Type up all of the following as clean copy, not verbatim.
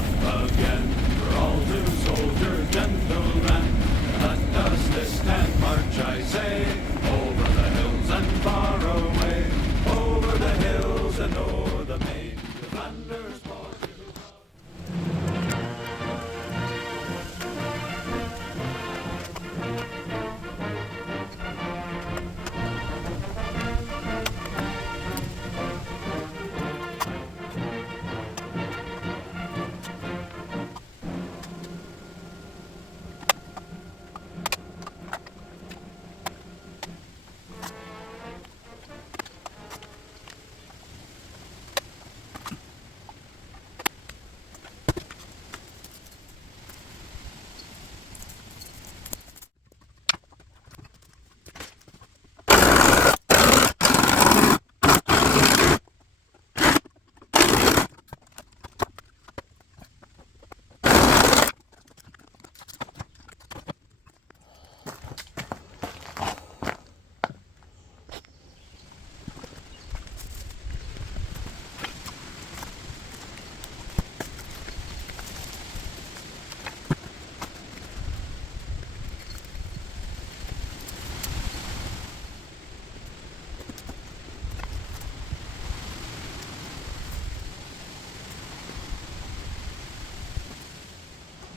up again. We're all two soldiers, gentlemen. Let us list and march, I say, over the hills and far away, over the hills and o'er the main, to Flanders, Portugal.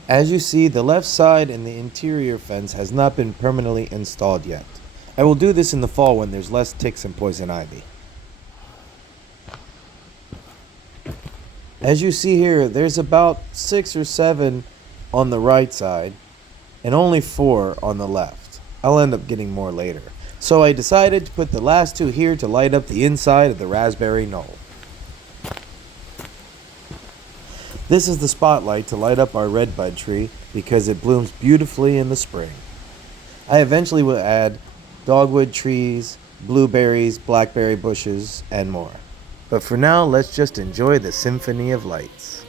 As you see, the left side and the interior fence has not been permanently installed yet. I will do this in the fall when there's less ticks and poison ivy. As you see here, there's about 6 or 7 on the right side and only 4 on the left. I'll end up getting more later. So I decided to put the last 2 here to light up the inside of the Raspberry Knoll. This is the spotlight to light up our redbud tree because it blooms beautifully in the spring. I eventually will add dogwood trees, blueberries, blackberry bushes, and more. But for now, let's just enjoy the symphony of lights.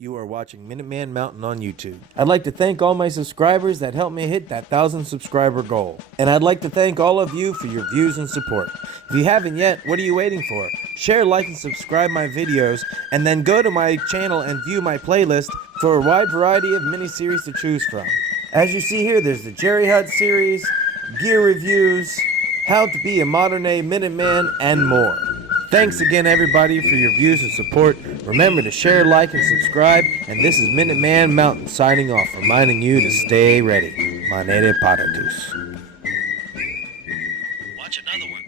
You are watching Minuteman Mountain on YouTube. I'd like to thank all my subscribers that helped me hit that 1,000 subscriber goal. And I'd like to thank all of you for your views and support. If you haven't yet, what are you waiting for? Share, like, and subscribe my videos, and then go to my channel and view my playlist for a wide variety of mini-series to choose from. As you see here, there's the Jerry Hut series, gear reviews, how to be a modern-day Minuteman, and more. Thanks again, everybody, for your views and support. Remember to share, like, and subscribe. And this is Minuteman Mountain signing off, reminding you to stay ready. Manere Paratus. Watch another one.